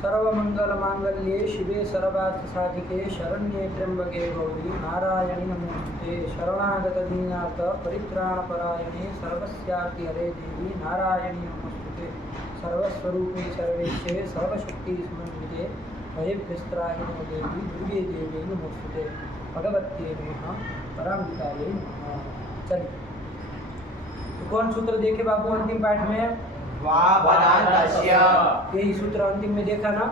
सर्वमंगलमांगल्ये शिवे सर्वार्थसाधिके शरण्ये त्र्यंबके गौरी नारायणि नमोस्तुते शरणागतदीनाथ परित्राणपरायणे सर्वस्यार्तिहरे देवी नारायणि नमोस्तुते सर्वस्वरूपे सर्वेशे सर्वशक्ति समन्विते भयभ्यस्त्राहि नमो देवी दुर्गे देवी नमोस्तुते भगवत्ये नमः पराम्बिकायै नमः। चलिए तो कौन सूत्र देखे बाबू अंतिम पाठ में? यही सूत्र अंतिम में देखा ना?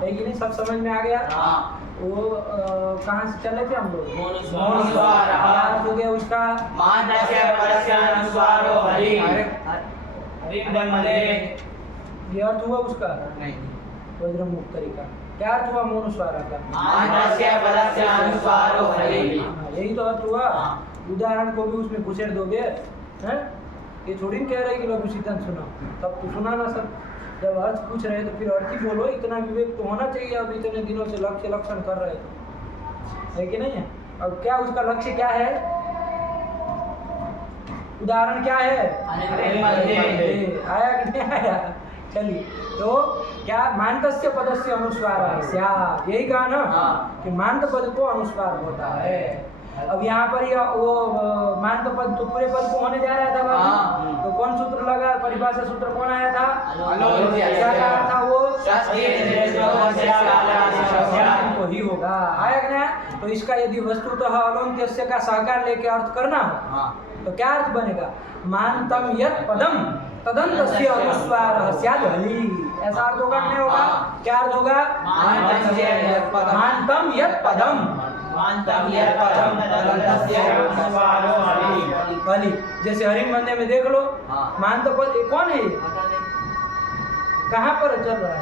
है कि नहीं? सब समझ में आ गया? वो कहाँ से चले थे हम लोग? हो गया उसका ये अर्थ हुआ उसका? नहीं। वज्रमुक्तरी का क्या अर्थ हुआ? मोनुस्वार का यही तो अर्थ हुआ। उदाहरण को भी उसमें घुसेड़ दोगे हैं? ये थोड़ी कह रहे कि लघु सिद्धांत सुना, तब तो सुना ना सब। जब अर्थ पूछ रहे तो फिर अर्थ ही बोलो। इतना विवेक तो होना चाहिए। अब इतने दिनों से लक्ष्य लक्षण कर रहे तो है कि नहीं है? अब क्या उसका लक्ष्य क्या है? उदाहरण क्या है? आया कि नहीं आया? चलिए तो क्या मांतस्य पदस्य अनुस्वार यही कहा ना कि मांत पद को अनुस्वार होता है। अब यहाँ पर वो मांत पद तो पूरे पद को होने जा रहा था बाबू। तो कौन सूत्र लगा? परिभाषा सूत्र कौन आया था? क्या कहा था वो? तो ही होगा। आया कि नहीं? तो इसका यदि वस्तुतः अलोन्त्यस्य का सहकार लेके अर्थ करना हो तो क्या अर्थ बनेगा? मांतम यत् पदम तदन्तस्य अनुस्वारः स्याद् हलि। ऐसा अर्थ होगा कि नहीं होगा? क्या अर्थ होगा? मांतम यत् पदम हलि। जैसे हरि मंदिर में देख लो मांत पद कौन है? कहाँ पर चल रहा है?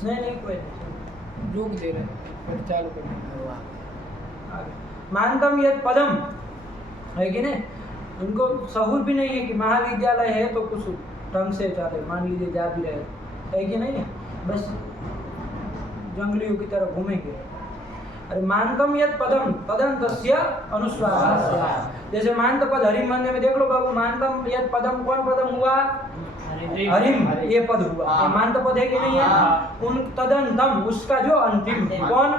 नहीं कोई रुक दे रहे फिर चालू कर। मानतम यद पदम है कि नहीं? उनको सहूर भी नहीं है कि महाविद्यालय है तो कुछ ढंग से चले। मान लीजिए जा भी रहे है कि नहीं, बस जंगलियों की तरह घूमेंगे। अरे मानतम यद पदम तदन्तस्य अनुस्वार। जैसे मानत पद हरि मंदिर में देख लो बाबू। मानतम यद पदम कौन पदम हुआ? हरिम ये पद हुआ। ये मांत पद है कि नहीं है? उन तदंतम उसका जो अंतिम कौन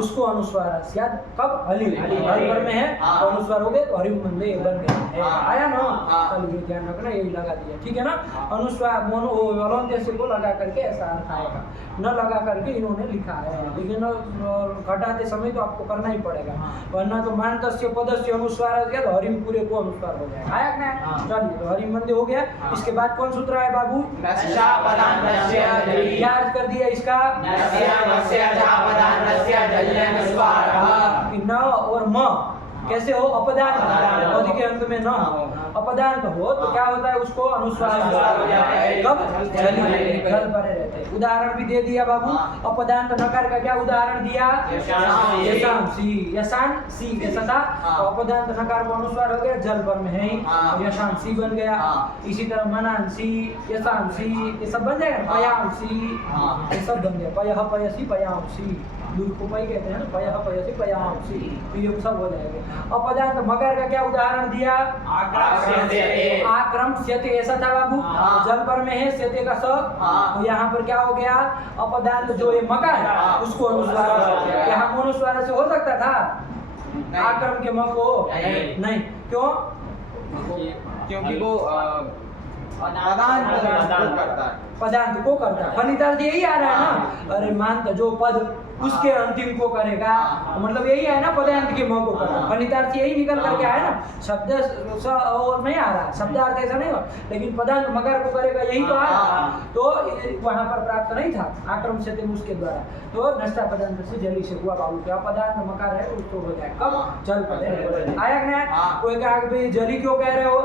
उसको अनुस्वार स्याद कब? हलि। हरि में है तो अनुस्वार हो गए तो हरि मंदे बन गए है। आया ना? चलिए ध्यान रखना, यही लगा दिया ठीक है ना? अनुस्वार मोनो अलोन्त्यस्य को लगा करके ऐसा अर्थ आएगा, न लगा करके इन्होंने लिखा है। लेकिन घटाते समय तो आपको करना ही पड़ेगा, वरना तो मानतस्य पदस्य अनुस्वार हरिम पूरे को अनुस्वार हो जाएगा। आया कि नहीं? चलिए तो हरि मंदे हो गया। इसके बाद कौन सूत्र है बाबू? क्या अर्थ कर दिया इसका? न और म कैसे हो? अपदान पद के अंत में न अपदान हो तो क्या होता है? उसको अनुस्वार कब? जल परे रहते हैं। उदाहरण भी दे दिया बाबू। अपदांत नकार का क्या उदाहरण दिया? यशांसी। यशांसी कैसा था? अपदांत नकार को अनुस्वार हो गया, जल पर में है यशांसी बन गया। इसी तरह मनांसी यशांसी ये सब बन जाएगा। पयांसी ये सब बन गया। पयः पयसी पयांसी, दूध को पय कहते हैं ना। पयः पयसी पयांसी तो ये सब हो जाएगा। अपदांत मकार का क्या उदाहरण दिया? आक्रम्यते ऐसा था बाबू। जल पर में है स्यते का स, तो यहाँ पर क्या हो गया? अपदांत जो ये मकार उसको अनुस्वार। यहाँ मोनुस्वार से हो सकता था आक्रम के म को? नहीं। क्यों? क्योंकि वो पदांत को करता है। फलितार्थ यही आ रहा है ना? अरे मानत जो पद उसके अंतिम को करेगा, मतलब यही है ना? पदांत के म को करेगा। फलितार्थ यही निकल करके आया ना? शब्द और नहीं आ रहा, शब्दार्थ ऐसा नहीं हो, लेकिन पदांत मगर को करेगा यही तो आ रहा। तो वहां पर प्राप्त नहीं था आक्रम से उसके द्वारा। तो नष्टा पदांत से जली से हुआ बाबू। क्या पदार्थ मकार है उसको हो जाए कब? जल पद। आया कि नहीं? कोई कहा कि भाई जली क्यों कह रहे हो?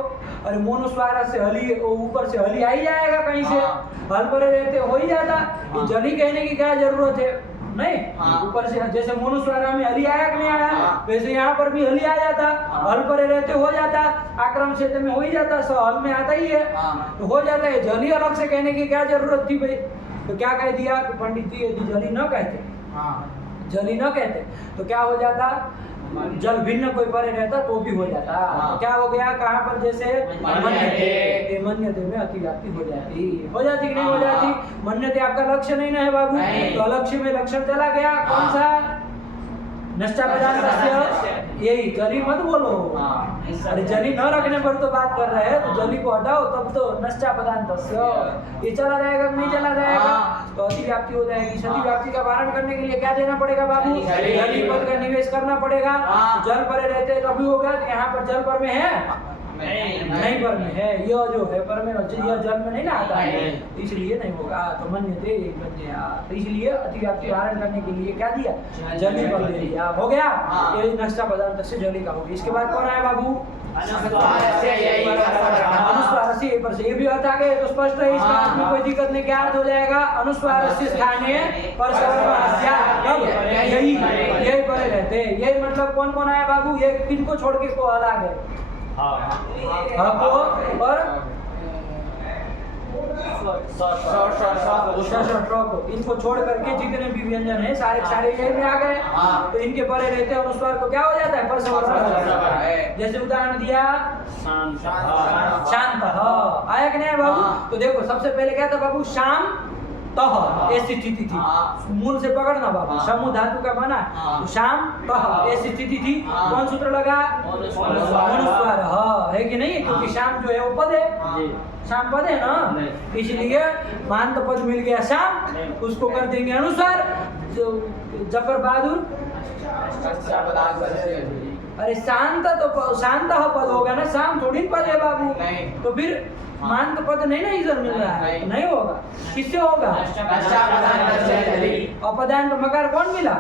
अरे मोनुस्वार से हली, ऊपर से हली आ ही जाएगा कहीं से, हल पर रहते हो ही जाता। जली कहने की क्या जरूरत है? नहीं, हाँ। ऊपर से जैसे मनुस्वार में हली आया कि नहीं आया, हाँ। वैसे यहाँ पर भी हली आ जाता, हाँ। हल पर रहते हो जाता, आक्रम क्षेत्र में हो ही जाता, सो हल में आता ही है, हाँ। तो हो जाता है। जली अलग से कहने की क्या जरूरत थी भाई? तो क्या कह दिया कि पंडित जी यदि जली न कहते, जली न कहते तो क्या हो जाता, जल भिन्न कोई परे रहता तो भी हो जाता। हाँ। तो क्या हो गया, कहाँ पर जैसे मन्यते। मन्यते में अतिव्याप्ति हो जाती कि नहीं हो जाती? मन्यते आपका लक्ष्य नहीं ना है बाबू, नहीं। तो अलक्ष्य में लक्षण चला गया, कौन हाँ। सा? नष्टापदार्थस्य, यही जली मत बोलो। हाँ। अरे जली न रखने पर तो बात कर रहे हैं, तो जली को हटाओ तब तो नष्टापदार्थस्य ये चला जाएगा कि नहीं चला जाएगा? हाँ। तो अतिव्याप्ति हो जाएगी। सतिव्याप्ति का वारण करने के लिए क्या देना पड़ेगा बाबू? जली। जली पद का निवेश करना पड़ेगा। हाँ। जल परे रहते तभी होगा, तो यहाँ पर जल पर में है नहीं पर में है, यह जो है पर में यह जल में नहीं ना आता है, इसलिए नहीं होगा। तो मन्यते बन गया, तो इसलिए अतिव्याप्ति वारण करने के लिए क्या दिया? जली पर दे दिया, हो गया। हाँ। ये नष्टा पदार्थ से जली का हो गया। इसके बाद कौन आया बाबू? अनुस्वार से यही अनुस्वार से पर से ये भी अर्थ आ गए तो स्पष्ट है, इसका हाँ। अर्थ में कोई दिक्कत नहीं। क्या अर्थ हो जाएगा? अनुस्वार से स्थाने पर सर्वहास्या, कब? यही यही परे रहते। यही मतलब कौन कौन आया बाबू? ये किनको छोड़ के को अलग है? को और इनको छोड़ करके जितने भी व्यंजन है सारे सारे यही में आ गए। हाँ। तो इनके परे रहते अनुस्वार को क्या हो जाता है? परसवर्ण हो जाता है। जैसे उदाहरण दिया शांत आया कि नहीं बाबू? हाँ। तो देखो सबसे पहले क्या था बाबू? शाम तह ऐसी स्थिति थी, हाँ। मूल से पकड़ना बाबू, हाँ। समूह धातु का बना, हाँ। तो शाम तह ऐसी स्थिति थी। हाँ। कौन सूत्र लगा? मनुस्वार है कि नहीं? क्योंकि शाम जो है वो पद है, शाम पद है ना, इसलिए मान तो पद मिल गया शाम, उसको कर देंगे अनुसार। जफर बहादुर, अरे शांत तो शांत पद होगा ना, शाम थोड़ी पद है बाबू। नहीं। तो फिर मान तो पद नहीं ना इधर मिल रहा है, नहीं। नहीं होगा। किससे होगा? अपदान मकार कौन मिला?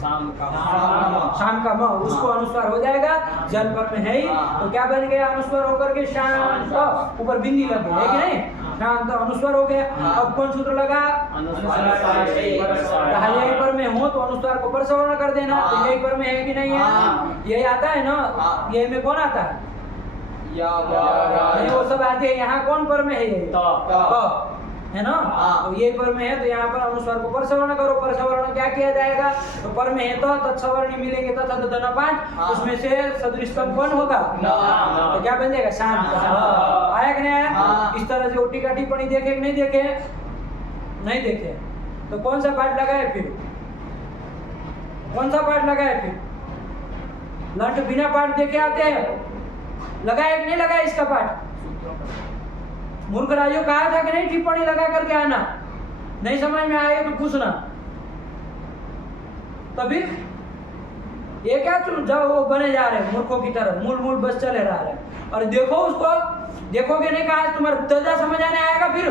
शाम का म, उसको अनुस्वार हो जाएगा, जल पर में है ही, तो क्या बन गया? अनुस्वार होकर के शांत, ऊपर बिंदी लग गई है कि नहीं? शांत अनुस्वार हो गया। अब कौन सूत्र लगा? यही पर में हो तो अनुस्वार को परसवर्ण कर देना। तो यही पर में है कि नहीं है? यही आता है ना? यही में कौन आता है? नहीं, वो सब आते हैं। यहाँ कौन पर में है? यही है ना? तो ये पर में है, तो यहाँ पर अनुस्वार को परसवर्ण करो। परसवर्ण क्या किया जाएगा? तो पर में है तो तत्सवर्ण मिलेंगे, तथा तदना 5, उसमें से सदृशतम कौन होगा? तो क्या बन जाएगा? शांत। आया कि नहीं आया? इस तरह से ओटी का टिप्पणी देखे कि नहीं देखे? नहीं देखे। तो कौन सा पाठ लगाए फिर? कौन सा पाठ लगाए फिर? लट बिना पाठ देखे आते हैं, लगाए कि नहीं लगाए इसका पाठ? मूर्ख राजो कहा था कि नहीं टिप्पणी लगा करके आना, नहीं समझ में आए तो पूछना। तभी ये क्या जब वो बने जा रहे हैं मूर्खों की तरह, मूल मूल बस चले रहा है। और देखो उसको, देखोगे नहीं कहा तुम्हारा दर्जा समझ आने आएगा, फिर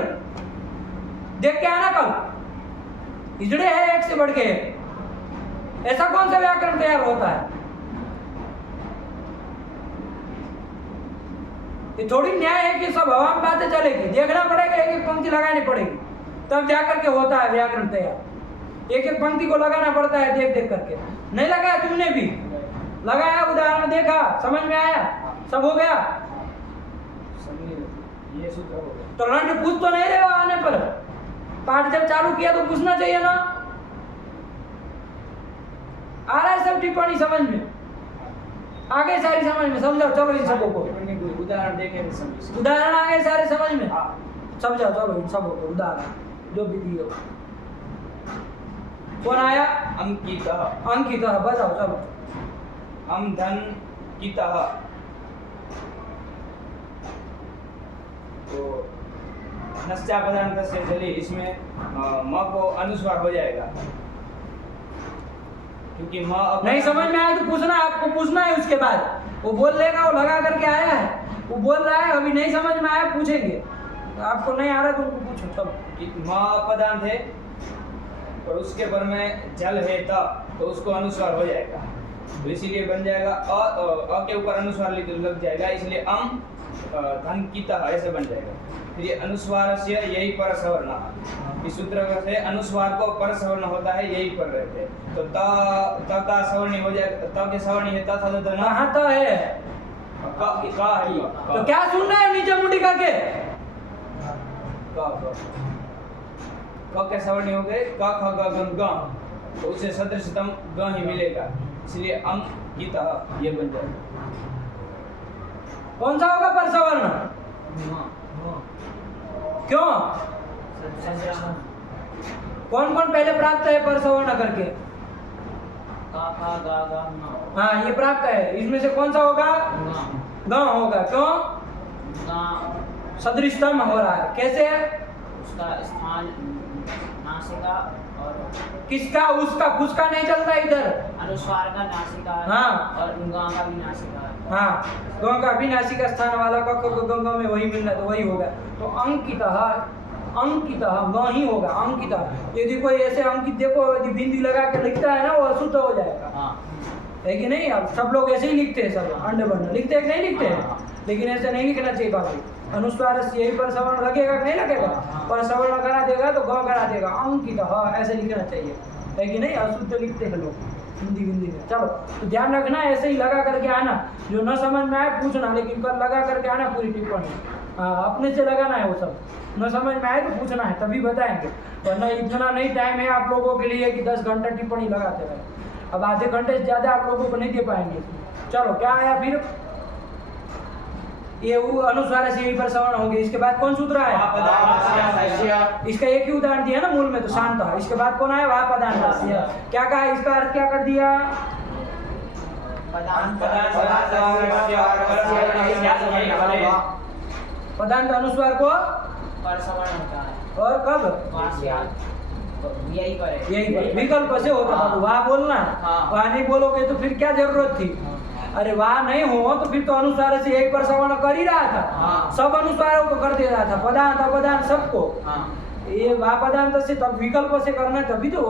देख के आना कल। इजड़े है एक से बढ़ के, ऐसा कौन सा व्याकरण तैयार होता है? ये थोड़ी न्याय है कि सब हवा में बातें चलेगी, देखना पड़ेगा, एक एक पंक्ति लगानी पड़ेगी, तब जाकर के होता है व्याकरण तैयार। एक एक पंक्ति को लगाना पड़ता है देख देख करके। नहीं लगाया तुमने भी? लगाया, उदाहरण देखा, समझ में आया, सब हो गया। ये सूत्र हो गया। तो लंड पूछ तो नहीं रहे हो आने पर? पाठ जब चालू किया तो पूछना चाहिए ना। आ रहा है सब टिप्पणी समझ में? आगे सारी समझ में? समझाओ चलो इन सबों को। उदाहरण देखे तो समझ। उदाहरण आगे सारे समझ में? समझाओ चलो इन सबों को उदाहरण जो भी दिए हो। कौन आया? अंकितः। अंकितः बताओ चलो। धनकितः। तो नश्चापदार्थ से चलिए, इसमें म को अनुस्वार हो जाएगा, क्योंकि म नहीं समझ में आया तो पूछना, आपको पूछना है। उसके बाद वो बोल लेगा, वो लगा करके आया है, वो बोल रहा है, अभी नहीं समझ में आया पूछेंगे। तो आपको नहीं आ रहा तो उनको पूछो चलो। म पदार्थ है और उसके पर में जल है तो उसको अनुस्वार हो जाएगा, तो इसीलिए बन जाएगा अ के ऊपर अनुस्वार लग जाएगा, इसलिए धन कीता ऐसे बन जाएगा। फिर ये अनुस्वार से यही पर सवर्ण, इस सूत्र से अनुस्वार को पर सवर्ण होता है, यही पर रहते हैं। तो त का सवर्णी हो जाएगा, त के सवर्णी है, त था तो धन कहाँ तो है? का है ये, तो क्या सुन रहे हैं नीचे मुंडी करके? क के सवर्णी हो गए, क ख ग घ ग, तो उसे सदृशतम ग ही मिलेगा, इसलिए अंकिता ये बन जाएगा। कौन सा होगा पर सवर्ण? क्यों? कौन कौन पहले प्राप्त है पर सवर्ण करके? हाँ ये प्राप्त है, इसमें से कौन सा होगा? ग होगा। क्यों? सदृशतम हो रहा है। कैसे? उसका स्थान नासिका और किसका? उसका, फुसका नहीं चलता इधर। अनुस्वार का नासिका है, हाँ। और गा का भी नासिका है। हाँ, ग का भी नासिका स्थान वाला ग में वही मिल रहा है, तो वही होगा। तो अंकितः, अंकितः ग ही होगा, अंकितः। यदि कोई ऐसे अंकित देखो, यदि बिंदी लगा के लिखता है ना, वो अशुद्ध हो जाएगा। हाँ। है कि नहीं? अब सब लोग ऐसे ही लिखते हैं, सब अंडे बंडे लिखते हैं कि नहीं लिखते हैं? लेकिन ऐसे नहीं लिखना चाहिए बाबू। अनुस्वार से यही पर सवर्ण लगेगा कि नहीं लगेगा? पर सवर्ण करा देगा तो ग करा देगा, अंकितः ऐसे लिखना चाहिए। है कि नहीं? अशुद्ध लिखते हैं लोग हिंदी में। चलो, तो ध्यान रखना, ऐसे ही लगा करके आना। जो न समझ में आए पूछना, लेकिन कल लगा करके आना पूरी टिप्पणी। अपने से लगाना है वो सब। न समझ में आए तो पूछना है, तभी बताएंगे। वरना इतना नहीं टाइम है आप लोगों के लिए कि 10 घंटा टिप्पणी लगाते रहे। अब आधे घंटे से ज़्यादा आप लोगों को नहीं दे पाएंगे। चलो, क्या आया फिर? ये वो अनुस्वार से यही पर सवर्ण होंगे। इसके बाद कौन सूत्र आया? इसका एक ही उदाहरण दिया ना मूल में, तो शांत। इसके बाद कौन आया? वह पदान्त। क्या कहा? इसका अर्थ क्या कर दिया? पदान्त अनुस्वार को पर सवर्ण होता है। और कब? यही पर है। यही पर विकल्प से होता है। वहाँ बोलना, वहाँ नहीं बोलोगे तो फिर क्या जरूरत थी? अरे वहाँ नहीं हो तो फिर तो अनुस्वार से यही पर सवर्ण कर ही रहा था। सब अनुस्वारों को कर दे रहा था, पदान्त अपदान्त सबको। ये वहाँ पदान्त से तब विकल्प से करना, तभी तो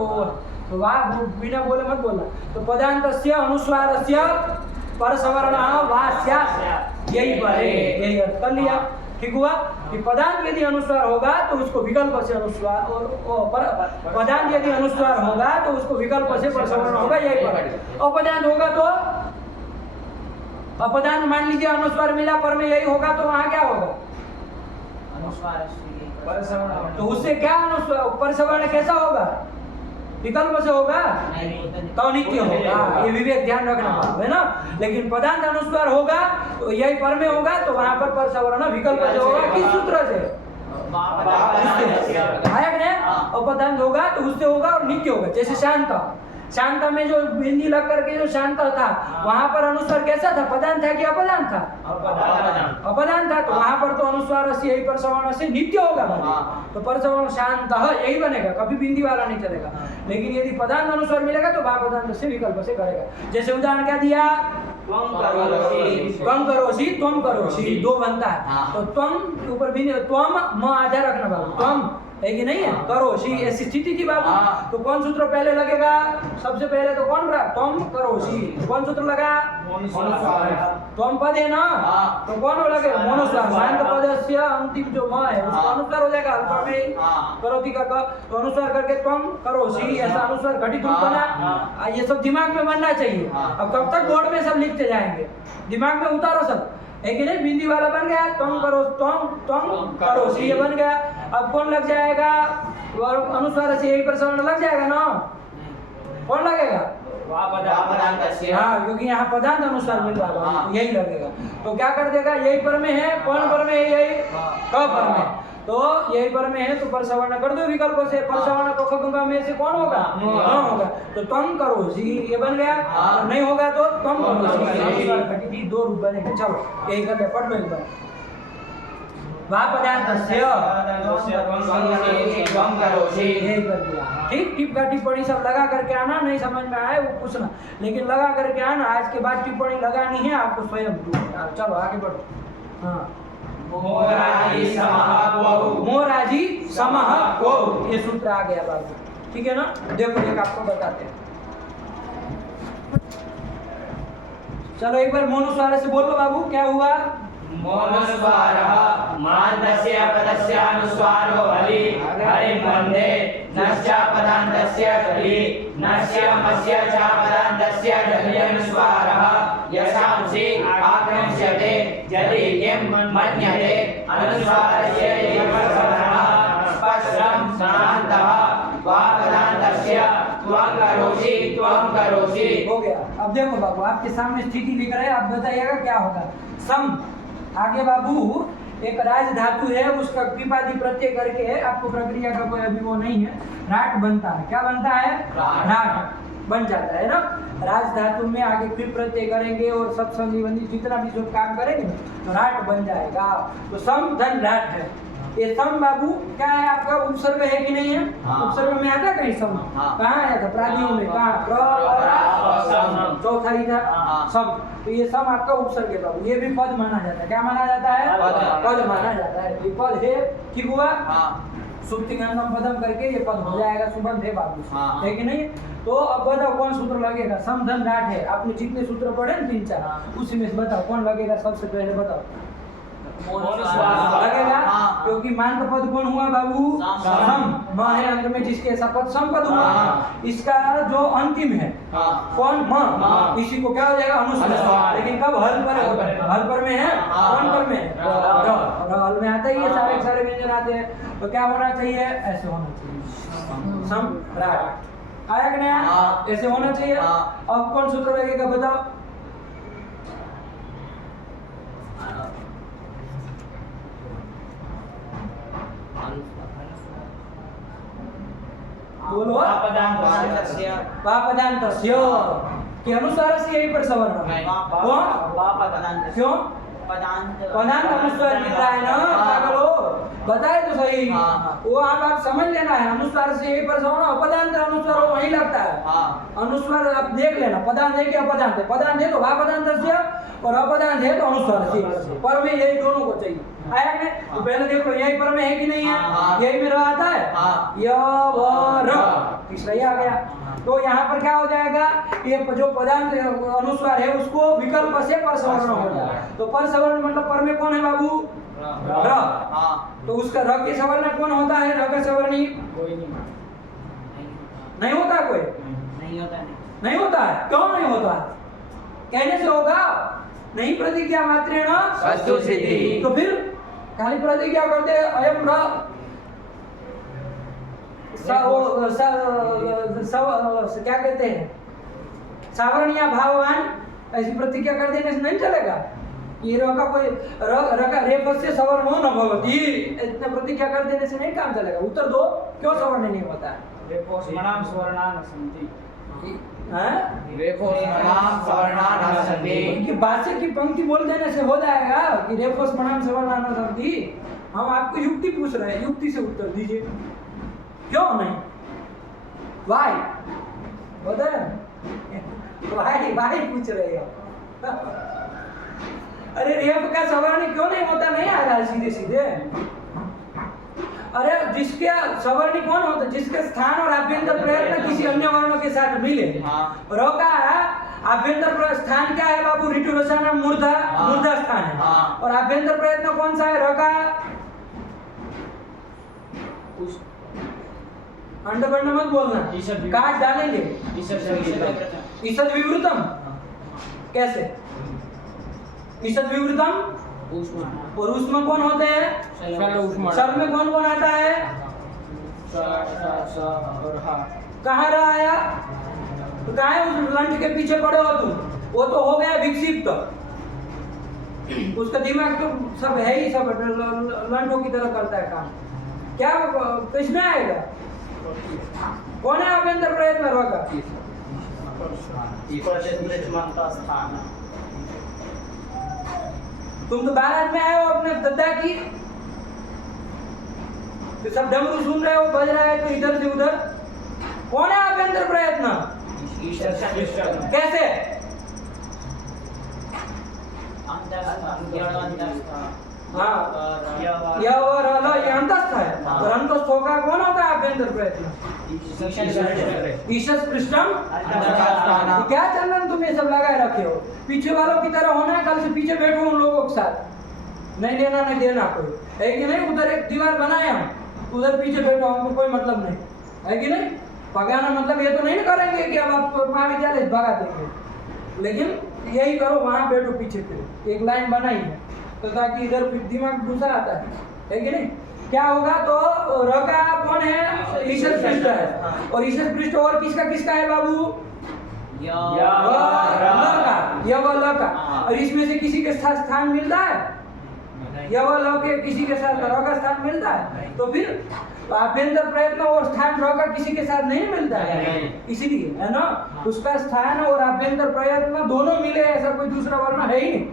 वहाँ बिना बोले मत बोलना। तो पदान्त अनुस्वार पर सवर्ण वास्या यही पर है, यही अर्थ कर लिया। ठीक हुआ कि पदान्त यदि अनुस्वार होगा तो उसको विकल्प से अनुस्वार, और पदान्त यदि अनुस्वार होगा तो उसको विकल्प से पर सवर्ण होगा, यही पर। अपदान्त होगा तो अपदान्त, मान लीजिए अनुस्वार मिला पर में यही होगा तो वहाँ क्या होगा? अनुस्वार पर सवर्ण। तो उससे क्या अनुस्वार पर सवर्ण कैसा होगा? विकल्प से होगा तो नित्य होगा। ये विवेक ध्यान रखना है ना। लेकिन पदान्त अनुस्वार होगा तो यही पर में होगा तो वहां पर सवर्ण विकल्प से होगा। किस सूत्र से? आया कि नहीं? और पदान्त होगा तो उससे होगा और नित्य होगा। जैसे शांत, शांत में जो बिंदी लग करके जो शांत था, वहां पर अनुस्वार कैसा था? पदान्त था कि अपदान्त था? अपदान्त था। तो वहां पर तो अनुस्वार से यही पर सवर्ण से नित्य होगा। तो पर सवर्ण शांत यही बनेगा, कभी बिंदी वाला नहीं चलेगा। लेकिन यदि पदान्त अनुस्वार मिलेगा तो वह पदान्त से विकल्प से करेगा। जैसे उदाहरण क्या दिया? त्वम करोषि, त्वम करोषि, दो बनता है। तो त्वम के ऊपर भी त्वम म आधा रखना बाबू। त्वम है कि नहीं है? करोषि ऐसी स्थिति थी बाबू। तो कौन सूत्र पहले लगेगा? सबसे पहले तो कौन रहा? त्वम करोषि। कौन सूत्र लगा? त्वम पद है ना, तो कौन हो लगेगा? मोनुस्वार। शांत पद से अंतिम जो म है उसका अनुस्वार हो जाएगा। अल्प में करोति का तो अनुस्वार करके त्वम करोषि, ऐसा अनुस्वार घटित बना। ये सब दिमाग में बनना चाहिए। अब कब तक बोर्ड में सब लिखते जाएंगे? दिमाग में उतारो सब, है कि नहीं? बिंदी वाला बन गया, त्वम करो, त्वम करोषि ये बन गया। अब कौन लग जाएगा? अनुस्वार से यही पर सवर्ण लग जाएगा ना। कौन लगेगा? हाँ, क्योंकि यहाँ पदान्त अनुस्वार मिल रहा है, यही लगेगा। तो क्या कर देगा? यही पर में है, कौन पर में है? यही क पर में। तो यही पर में है तो पर सवर्ण कर दो विकल्प से। पर सवर्ण को खगुंगा में से कौन होगा? होगा। तो त्वम करोषि ये बन गया। और नहीं होगा तो त्वम करोषि, दो रूप बनेंगे। चलो यही कर ले, पढ़ लो एक बार। वह पदान्तस्य यही कर दिया। ठीक, टिप का टिप्पणी सब लगा करके आना। नहीं समझ में आए वो पूछना, लेकिन लगा करके आना। आज के बाद टिप्पणी लगानी है आपको स्वयं। चलो आगे बढ़ो। हाँ, मोराजी समः को, ये सूत्र आ गया बाबू। ठीक है ना? देखो एक आपको बताते हैं। चलो एक बार मोनुस्वार से बोलो बाबू, क्या हुआ? मोनुस्वारः मान्तस्य पदस्यानुस्वारो हलि हरिं वन्दे नश्च पदान्तस्य कलि नस्य मस्य च पदान्तस्य जल्यनुस्वारः यशांसि आक्रम्स्यते जलि किं मन्यते अनुस्वारस्य एव सवर्णः स्पष्टं सनान्तः वापदान्तस्य त्वं करोषि हो गया। अब देखो बाबू, आपके सामने स्थिति लिख रहे हैं, आप बताइएगा क्या होगा। सम आगे बाबू एक राज धातु है, उसका कृपादि प्रत्यय करके आपको प्रक्रिया का कोई अभी वो नहीं है, राट बनता है। क्या बनता है? राट बन जाता है ना। राज धातु में आगे फिर प्रत्यय करेंगे और सत्संगी बंदी जितना भी जो काम करेंगे तो राट बन जाएगा। तो सम धन राट है। ये सम बाबू क्या है आपका? उपसर्ग है कि नहीं है? उपसर्ग में आता कहीं सम? कहाँ आया था? प्रादियों में कहाँ? प्र और चौथा ही था सम। तो ये सम आपका उपसर्ग है बाबू। ये भी पद माना जाता है। क्या माना जाता है? पद माना जाता है। ये पद है, ठीक हुआ? सुप्तिगंधम पदम करके ये पद हो जाएगा, सुबंध है बाबू, है कि नहीं? तो अब बताओ कौन सूत्र लगेगा? सम धन राट है। आपने जितने सूत्र पढ़े ना 3-4, उसी में से बताओ कौन लगेगा। सबसे पहले बताओ लगेगा, क्योंकि मान का पद कौन हुआ बाबू? सम। म है अंत में जिसके पद सम पद हुआ। इसका जो अंतिम है कौन? म। इसी को क्या हो जाएगा? अनुस्वार। लेकिन कब? हल पर होता है। हल पर में है, कौन पर में? र। हल में आता ही है, सारे व्यंजन आते हैं। तो क्या होना चाहिए? ऐसे होना चाहिए, सम राट। आया कि नहीं? ऐसे होना चाहिए। अब कौन सूत्र लगेगा बताओ? बोलो। वापदान्तस्य के अनुसार से यही पर सवर्ण है। क्यों? पदांत अनुस्वार मिल रहा है ना, पागलो बताए तो सही। वो आप समझ लेना है। अनुस्वार से यही पर सवर्ण, अपदांत अनुस्वार वो वही लगता है। अनुस्वार आप देख लेना, पदांत है कि अपदांत है। पदांत है तो वापदान्तस्य और अपदांत है तो अनुस्वार से। पर में यही दोनों को चाहिए। आया कि तो पहले देख लो, यही पर में है कि नहीं है? यही में रहा आता है य व र, तीसरा ही आ गया। तो यहाँ पर क्या हो जाएगा? ये जो पदांत अनुस्वार है उसको विकल्प से पर सवर्ण हो जाएगा। तो पर सवर्ण मतलब पर में कौन है बाबू? र। तो उसका र के सवर्ण कौन होता है? र का सवर्णी नहीं होता कोई? नहीं होता है। क्यों नहीं होता? कहने से होगा नहीं, प्रतिज्ञा मात्रेण वस्तु सिद्धि। तो फिर खाली प्रतिज्ञा करते अयम र क्या कहते हैं, सावरणीय भाववान, ऐसी प्रतिज्ञा कर देने से नहीं चलेगा। ये र का कोई रेफ से सवर्ण हो न भवती, इतना प्रतिज्ञा कर देने से नहीं काम चलेगा। उत्तर दो, क्यों सवर्ण नहीं होता है? उनकी भाषा की पंक्ति बोल देने से हो जाएगा कि रेफोस मनाम सवर्णान संति। हम आपको युक्ति पूछ रहे हैं, युक्ति से उत्तर दीजिए। क्यों नहीं? वाई बताए? वाई पूछ रहे हो। अरे रेफ का सवर्ण क्यों नहीं होता? नहीं आ रहा सीधे सीधे। अरे जिसके सवर्णी कौन होता है? जिसके स्थान और आभ्यंतर प्रयत्न किसी अन्य वर्णों के साथ मिले। रो का आभ्यंतर स्थान क्या है बाबू? ऋतु रसायन मूर्धा स्थान है। और आभ्यंतर प्रयत्न कौन सा है? रो का अंडवर्ण मत बोलना, काट डालेंगे। ईषद विवृतम कैसे? ईषद विवृतम और उसमें कौन होते हैं? शर में कौन कौन आता है? कहाँ रहा आया? तो कहाँ है? उस लंठ के पीछे पड़े हो तुम। वो तो हो गया विक्षिप्त, उसका दिमाग तो सब है ही, सब लंठों की तरह करता है काम। क्या किसमें आएगा? कौन है आभ्यंतर प्रयत्न होगा? तुम तो बारात में आए हो अपने दद्दा की, तो सब डमरू सुन रहे हो, बज रहा है तो इधर से उधर। कौन है आभ्यंतर प्रयत्न? कैसे? हाँ, यह और ये अंतस्थ है। और अंतस्थ होगा कौन होता है आभ्यंतर प्रयत्न? ईशस पृष्ठम। क्या चंदन तुम ये सब लगाए रखे हो? पीछे वालों की तरह होना है, कल से पीछे बैठो उन लोगों के साथ। नहीं लेना नहीं देना कोई, है कि नहीं। उधर एक दीवार बनाए हम, उधर पीछे बैठो, हमको कोई मतलब नहीं, है कि नहीं। भगाना मतलब ये तो नहीं ना करेंगे कि अब आप महाविद्यालय भगा देंगे, लेकिन यही करो, वहाँ बैठो पीछे फिर एक लाइन बनाई है तो ताकि इधर दिमाग दूसरा आता है कि नहीं। क्या होगा तो र का कौन है, ईशद पृष्ठ है, और ईशद पृष्ठ और किसका किसका है बाबू, य व ल का, और इसमें से किसी के साथ स्थान मिलता है, य व ल के किसी के साथ र का स्थान मिलता है, तो फिर आभ्यंतर प्रयत्न और स्थान र का किसी के साथ नहीं मिलता है, इसीलिए है ना, उसका स्थान और आभ्यंतर प्रयत्न दोनों मिले, ऐसा कोई दूसरा वर्ण है ही नहीं।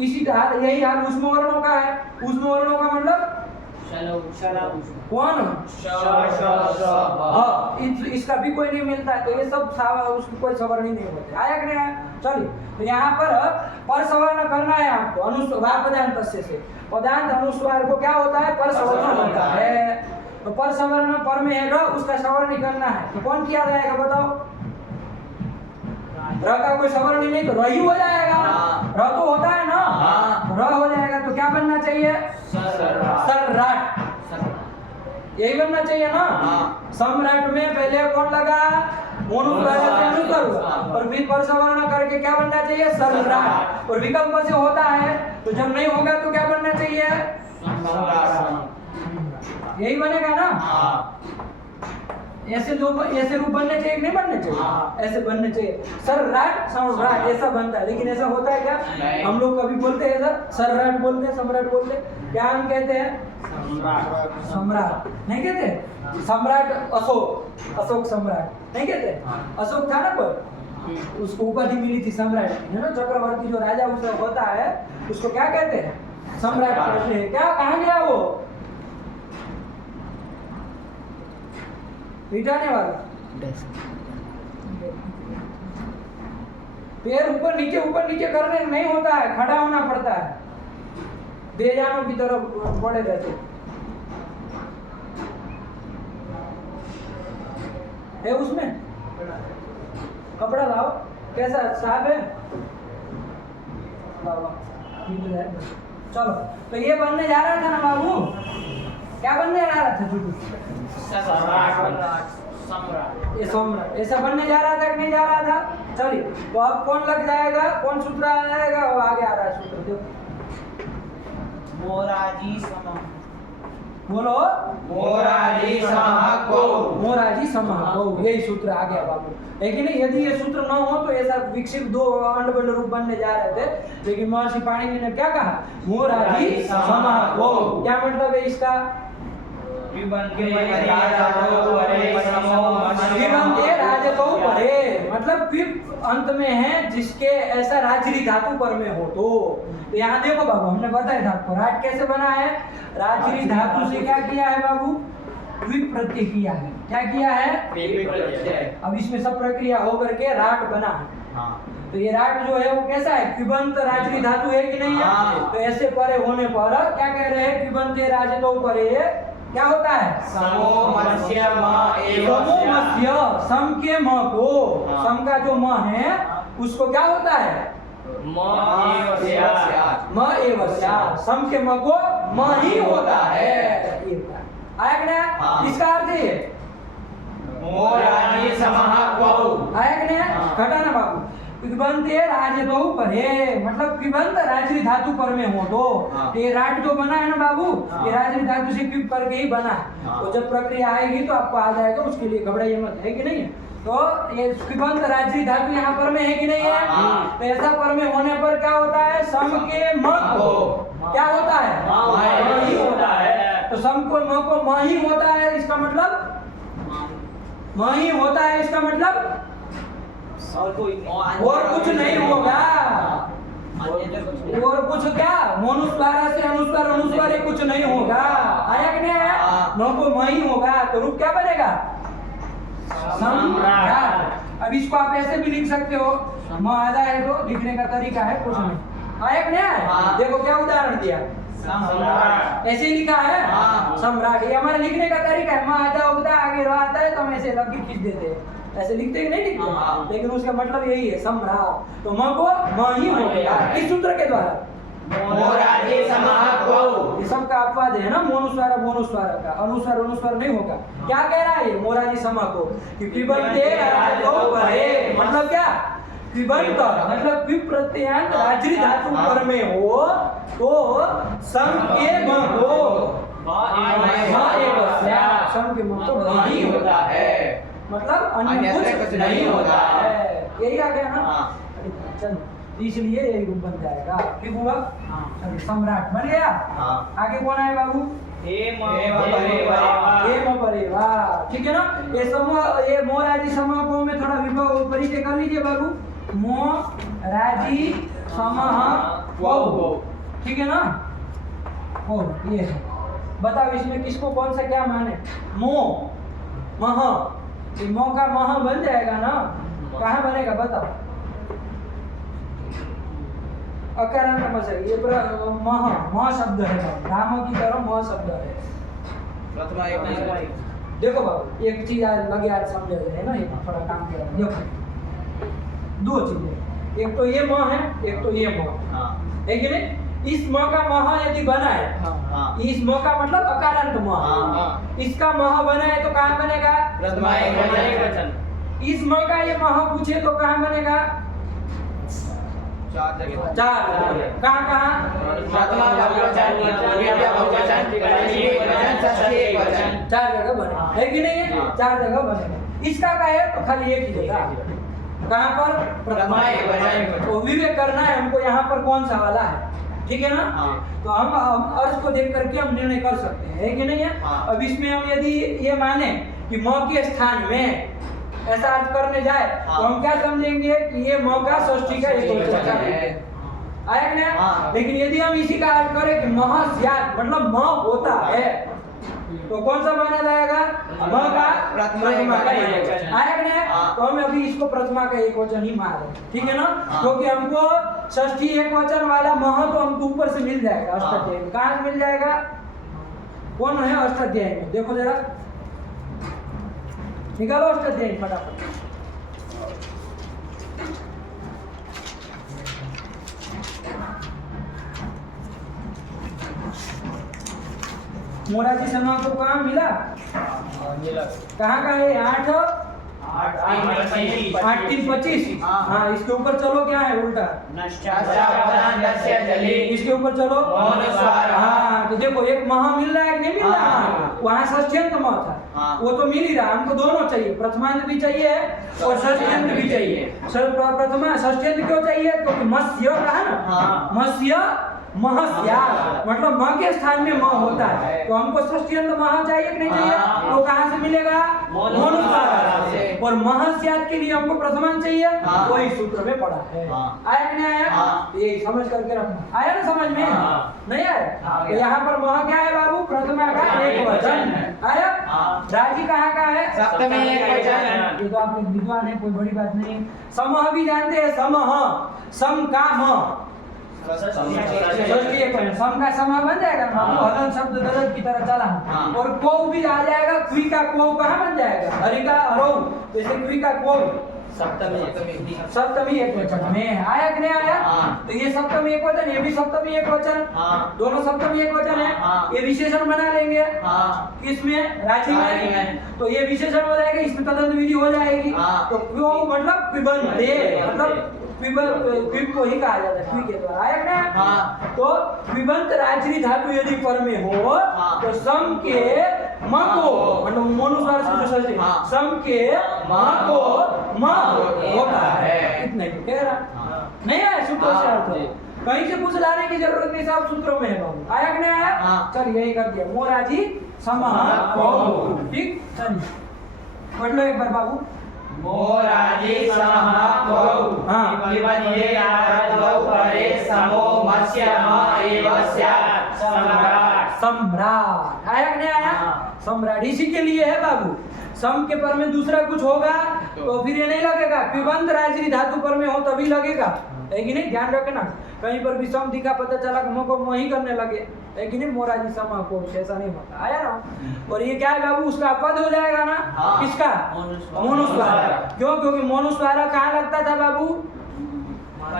इसी हाल, यही हाल ऊष्म वर्णों का है। ऊष्म वर्णों का मतलब कौन, इसका भी कोई नहीं मिलता है, तो ये सब उसको कोई सवर्ण ही नहीं होते। आया कि नहीं? चलिए, तो यहाँ पर सवर्ण करना है आपको, अनुस्वार पदांत से पदांत अनुस्वार को क्या होता है, पर सवर्ण होता है। तो पर सवर्ण पर में है र, उसका सवर्ण करना है, तो कौन किया जाएगा बताओ, र का कोई सवर्ण नहीं तो र ही हो जाएगा, र तो होता है ना, र हो जाएगा, तो क्या बनना चाहिए, सर्राट, यही बनना चाहिए ना। सम्राट में पहले कौन लगा, और फिर पर सवर्ण करके क्या बनना चाहिए, सर्राट, और विकल्प से होता है, तो जब नहीं होगा तो क्या बनना चाहिए, यही बनेगा ना। ऐसे दो ऐसे रूप बनने चाहिए कि नहीं बनने चाहिए, ऐसे बनने चाहिए, सर्राट सम्राट ऐसा बनता है, लेकिन ऐसा होता है क्या, हम लोग कभी बोलते हैं ऐसा, सर्राट बोलते हैं, सम्राट बोलते हैं, क्या हम कहते हैं, सम्राट नहीं कहते, सम्राट अशोक, अशोक सम्राट नहीं कहते, अशोक था ना कोई, उसको उपाधि मिली थी सम्राट, है ना, चक्रवर्ती जो राजा उसका होता है उसको क्या कहते हैं, सम्राट कहते हैं। क्या कहाँ गया वो, मिटाने वाला, पैर ऊपर नीचे करने नहीं होता है, खड़ा होना पड़ता है, बेजानों की तरफ पड़े रहते है। उसमें कपड़ा लाओ, कैसा साफ है, चलो। तो ये बनने जा रहा था ना बाबू, क्या बनने जा रहा था जुटू, ये सम्राट ऐसा बनने जा रहा था कि नहीं जा रहा था। चलिए, तो अब कौन लग जाएगा, कौन सूत्र आ जाएगा, वो आगे आ रहा है सूत्र, देखो मोराजी समह, बोलो मोराजी समह को, मोराजी समह को, यही सूत्र आ गया बाबू, है कि नहीं। यदि ये सूत्र न हो तो ऐसा विकसित दो अंडबंड रूप बनने जा रहे थे, लेकिन महर्षि पाणिनि ने क्या कहा, मोराजी समह को, क्या मतलब है इसका, विबंधे राजतो परे, मतलब फिर अंत में है जिसके ऐसा राजरी धातु पर में हो तो यहाँ देखो बाबू, हमने बताया था आपको राट कैसे बना है, राजरी धातु से क्या किया है बाबू, विप प्रत्यय किया है, क्या किया है, अब इसमें सब प्रक्रिया होकर के राट बना है। तो ये राट जो है वो कैसा है, क्विबंत राजरी धातु है कि नहीं है, तो ऐसे परे होने पर क्या कह रहे हैं, क्विबंते राजतो परे क्या होता है, समोमस्य सम के म को, सम का जो म है उसको क्या होता है, म एव स्यात्, सम के म को म ही होता है। आया कि नहीं, इसका अर्थ है मोराजी समह को, आया कि नहीं, घटाना बाबू, क्विबंते राजतो परे, मतलब क्विबंत राजरी धातु पर में हो तो, ये राट जो बना है ना बाबू, ये राजरी धातु से क्विब करके ही बना है, तो जब प्रक्रिया आएगी तो आपको आ जाएगा, उसके लिए घबराइए मत, है कि नहीं। तो ये क्विबंत राजरी धातु यहाँ पर में है कि नहीं है, तो ऐसा पर में होने पर क्या होता है, सम के म को क्या होता है, म ही होता है, तो सम को म को म ही होता है, इसका मतलब म ही होता है, इसका मतलब और कुछ नहीं होगा, और कुछ क्या, मनुस्वार से अनुस्वार, अनुस्वार कुछ नहीं होगा, आया कि नहीं आया, न को म ही होगा, तो रूप क्या बनेगा, सम्राट। अब इसको आप ऐसे भी लिख सकते हो, म आधा है तो लिखने का तरीका है, कुछ नहीं, आया कि नहीं आया, देखो क्या उदाहरण दिया, ऐसे ही लिखा है, सम्राट, ये हमारे लिखने का तरीका है, म आधा होता है, आगे र आता है तो हम ऐसे लकीर खींच देते हैं, ऐसे लिखते कि नहीं लिखते, लेकिन उसका मतलब यही है सम्राट, तो म को म ही हो गया, किस सूत्र के द्वारा, मोरादि समः क्वौ। ये सबका अपवाद है ना, मोनुस्वार मोनुस्वार का, अनुस्वार अनुस्वार नहीं होगा। क्या कह रहा है मोरादि समा को कि पिबन्ते राजतो परे, मतलब क्या पिबंत मतलब पिप प्रत्यंत राजरी धातु पर में हो तो सम के म हो, सम के म तो नहीं होता है, मतलब अन्य कुछ नहीं होता है। यही आ गया ना। चलो इसलिए यही रूप बन जाएगा। ठीक हुआ? चलो सम्राट बन गया। आगे कौन है बाबू? एम परेवा। ठीक है ना। ये समूह, ये मोराजी समूह को में थोड़ा विभाग परिचय कर लीजिए बाबू। मो राजी समूह वो, ठीक है ना। ओ ये है, बताओ इसमें किसको कौन सा क्या माने? मो मह, ये मो का मह बन जाएगा ना। कहाँ बनेगा बताओ? अकारांत में से ये मह, मह शब्द है, राम की तरह मह शब्द है। प्रथमा एक देखो बाबू एक चीज आज लगे, आज समझ रहे ना, ये थोड़ा काम कर रहे हैं। दो चीजें, एक तो ये म है, एक तो ये म है कि नहीं। इस म का मह यदि बना है, इस म का मतलब अकारांत म, इसका मह बना है तो कहाँ बनेगा? प्रथमा एकवचन। इस म का ये मह पूछे तो कहाँ बनेगा? चार जगह, कहाँ कहाँ? प्रथमा बहुवचन, द्वितीय बहुवचन, तृतीय बहुवचन, षष्ठी एकवचन। 4 जगह बने, है कि नहीं है? 4 जगह बने। इसका का है तो खाली एक ही जगह, कहाँ पर? प्रथमा एकवचन। तो विवेक करना है हमको यहाँ पर कौन सा वाला है, ठीक है ना। तो हम अर्थ को देख करके हम निर्णय कर सकते हैं, है कि नहीं है। अब इसमें हम यदि ये माने कि म के स्थान में ऐसा अर्थ करने जाए तो हम क्या समझेंगे कि ये म का षष्ठी का एकवचन है, आया कि नहीं। लेकिन यदि हम इसी का अर्थ करें कि महस्यात् मतलब म होता है तो कौन सा माना जाएगा? म का प्रथमा का एकवचन, आया कि नहीं। तो हम अभी इसको प्रथमा का एकवचन ही मान रहे, ठीक है ना। क्योंकि हमको षष्ठी एकवचन वाला मह तो हमको ऊपर से मिल जाएगा अष्टाध्यायी में। कहाँ से मिल जाएगा? कौन है अष्टाध्यायी में? देखो जरा, निकालो अष्टाध्यायी फटाफट। मोराजी समा को कहाँ मिला? कहाँ का है? 8 3 25। हाँ इसके ऊपर चलो, क्या है उल्टा? इसके ऊपर चलो। हाँ तो देखो एक महा मिल रहा है कि नहीं मिल रहा? वहाँ षष्ठ्यंत म था, वो तो मिल ही रहा। हमको दोनों चाहिए, प्रथमांत भी चाहिए और षष्ठ्यंत भी चाहिए। प्रथमा षष्ठ्यंत क्यों चाहिए? क्योंकि मत्स्य कहा ना, मत्स्य महस्या मतलब म के स्थान में म होता है, तो हमको षष्ठ्यंत मह चाहिए कि नहीं चाहिए? तो कहाँ से मिलेगा? मोनुस्वार से। और महस्यात् के लिए हमको प्रथमांत चाहिए, वही सूत्र में पढ़ा है। आया कि नहीं आया? ये समझ करके रखना। आया ना समझ में? नहीं आया? तो यहाँ पर मह क्या है बाबू? प्रथमा का एकवचन। आया? राजी कहाँ का है? सप्तमी एकवचन। ये तो आप लोग विद्वान है, कोई बड़ी बात नहीं। समह भी जानते हैं, समह, सम का म, सम का समा बन जाएगा ना, हलन शब्द दरद की तरह चला। और कौ भी आ जाएगा, क्वी का कौ कहाँ बन जाएगा? हरि का हरौ, जैसे क्वी का कौ सप्तमी एकवचन में। आया कि नहीं आया? तो ये सप्तमी एकवचन, ये भी सप्तमी एकवचन, दोनों सप्तमी एकवचन है। ये विशेषण बना लेंगे किसमें? राजी में। तो ये विशेषण हो जाएगा, इसमें तदंत विधि हो जाएगी। तो क्यों मतलब पिबन्ते, मतलब क्विब को ही कहा जाता है, क्वी के द्वारा। आया ना? तो पिबंत राजरी धातु यदि पर में हो तो सम के म को मतलब मोनुस्वार से जो सजे सम के म को म होता है। इतना ही कह रहा, नहीं आया सूत्र से अर्थ, कहीं से कुछ लाने की जरूरत नहीं, सब सूत्रों में है बाबू। आया कि नहीं आया? चल यही कर दिया, मोराजी समः। ठीक, चलिए पढ़ लो एक बार बाबू। मोराजी समः क्वौ। पिबन्ते राजतो परे समो मत्स्यः एव स्यात् सम्राट्। सम्राट। आया कि नहीं आया? सम्राट इसी के लिए है बाबू। सम के पर में दूसरा कुछ होगा तो फिर ये नहीं लगेगा। पिबंत राजरी धातु पर में हो तभी लगेगा, है कि नहीं? ध्यान रखना, कहीं पर भी सम दिखा पता चला कि को मोही करने लगे, है कि नहीं? मोराजी समा को ऐसा नहीं होता। आया ना? और ये क्या है बाबू? उसका पद हो जाएगा ना। किसका? मोनुस्वार। क्यों? क्योंकि मोनुस्वार कहाँ लगता था बाबू?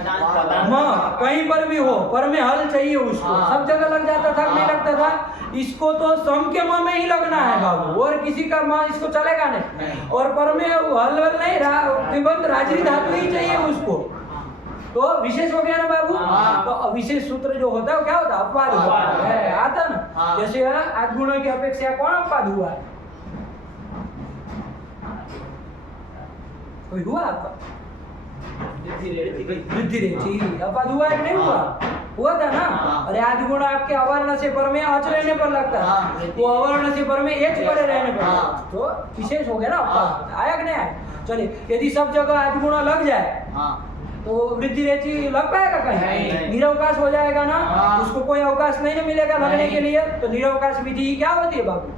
कहीं पर भी हो, पर में हल चाहिए उसको। सब जगह लग जाता था, नहीं लगता था। इसको तो सम के म में ही लगना है बाबू, और किसी का म इसको चलेगा नहीं। और पर में हल वल नहीं, तिबंध राजरी धातु ही चाहिए उसको। तो विशेष हो गया ना बाबू। तो अविशेष सूत्र जो होता है वो क्या होता है? अपवाद होता है। आता ना, जैसे आद्गुणों की अपेक्षा कौन अपवाद हुआ है? कोई हुआ आपका? वृद्धि रेचि अपवाद हुआ है कि नहीं हुआ? हुआ था ना। अरे आदिगुण आपके अवर्ण से पर में अच रहने पर लगता है, वो अवर्ण से पर में एच पड़े रहने पर, तो विशेष हो गया ना अपवाद। आया कि नहीं आया? चलिए, यदि सब जगह आदिगुण लग जाए तो वृद्धि रेचि लग पाएगा कहीं? निरवकाश हो जाएगा ना। उसको कोई अवकाश नहीं मिलेगा लगने के लिए। तो निरवकाश विधि क्या होती है बाबू?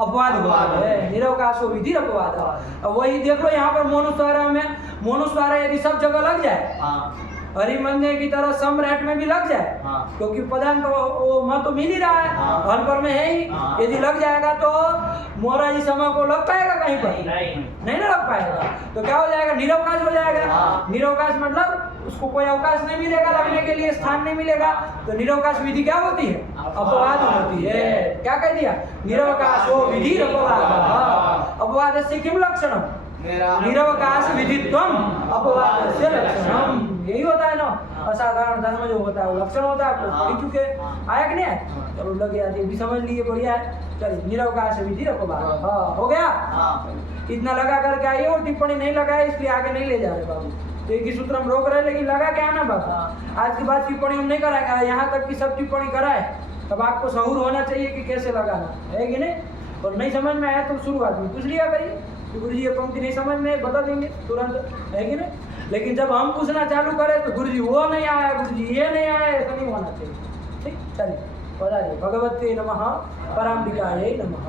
अपवाद होता है। निरवकाशो विधि अपवाद। अब वही देख लो यहाँ पर मोनुस्वारा में, मोनुस्वारा यदि सब जगह लग जाए, हरिमन्य की तरह सम्राट में भी लग जाए, क्योंकि पदांत वो म तो मिल ही रहा है, हल पर में है ही। यदि लग जाएगा तो मोराजी समय को लग पाएगा कहीं पर? नहीं ना लग पाएगा। तो क्या हो जाएगा? निरवकाश हो जाएगा। निरवकाश मतलब उसको कोई अवकाश नहीं मिलेगा लगने के लिए, स्थान नहीं मिलेगा। तो निरवकाश विधि क्या होती है? अपवाद होती है। क्या कह दिया? निरवकाशो विधि अपवाद। अपवाद से किम लक्षणम? निरवकाश विधित्वम अपवाद से लक्षणम। यही होता है ना, असाधारण धर्म जो होता है वो लक्षण होता है। आपको पढ़ चुके, आया कि नहीं? चलो लग गया, ये भी समझ लिए, बढ़िया है। चलिए, निरवकाश विधि अपवाद। हाँ, हो गया। इतना लगा करके आइए, और टिप्पणी नहीं लगाए इसलिए आगे नहीं ले जा रहे बाबू। तो एक ही सूत्र हम रोक रहे, लेकिन लगा क्या ना बाबू, आज के बाद टिप्पणी हम नहीं कराएंगे। यहाँ तक कि सब टिप्पणी कराए, तब आपको सहूर होना चाहिए कि कैसे लगाना है कि नहीं। और नहीं समझ में आया तो शुरुआत में पूछ लिया करिए, गुरु जी ये पंक्ति नहीं समझ में, बता देंगे तुरंत, है कि नहीं। लेकिन जब हम पूछना चालू करें तो गुरु जी वो नहीं आया, गुरु जी ये नहीं आया, ऐसा नहीं होना चाहिए। ठीक, चलिए, बताइए। भगवते नमः, पराम्बिकायै नमः।